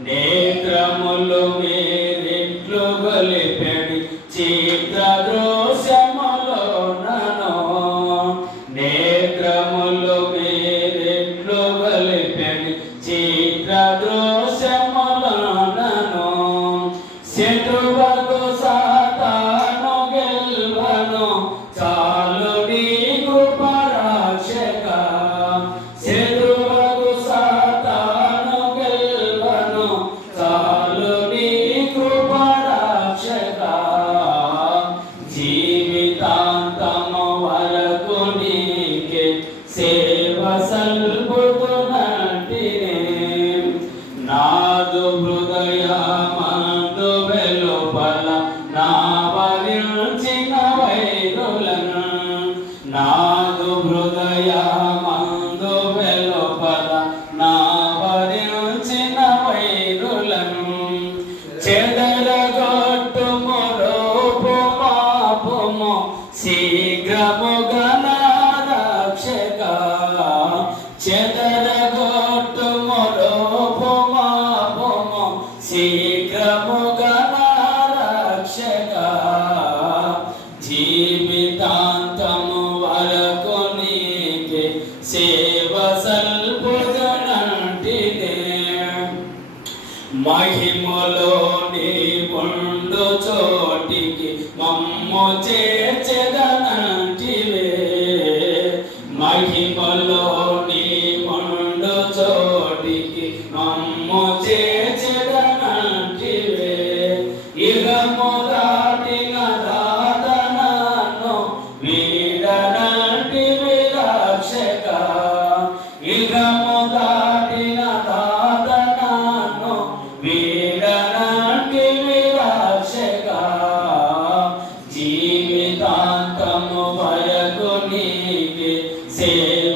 నేత్రములు మీరిట్లు గొలిపెడి చిత్రదృశ్యములో నను నేత్రములు మీరిట్లు గొలిపెడి చిత్రదృశ్యములో నను శత్రువుకు సాతాను గెల్వను చాలు నీ కృప రక్షక శత్రువుకు సాతాను గెల్వను చాలు నీ కృప రక్షక జీవితాంతము వరకు నీకే సేవ సల్పుతున్నట్టినే నాదు హృదయమందు వెలుపల నా వరించిన వైరులను నాదు హృదయమందు వెలుపల నా వరించిన వైరులను చెదరగొట్టుము రూపుమాపుము శీఘ్రముగా నా రక్షక చెదరగొట్టుము రూపుమాపుము శీఘ్రముగా నా రక్షక జీవితాంతము వరకు నీకే సేవ సల్పుదనంటినే మహిమలో నీ ఉండు చోటికి మమ్ము చేర్చెదనంటివే మహిమలో నీ ఉండు చోటికి మమ్ము చేర్చెదనంటివే ఇహము దాటిన దాతనను వీడనంటివి రక్షక ఇహము దాటిన దాతనను వీడనంటివి రక్షక జీవితాంతము వరకు నీకే సేవ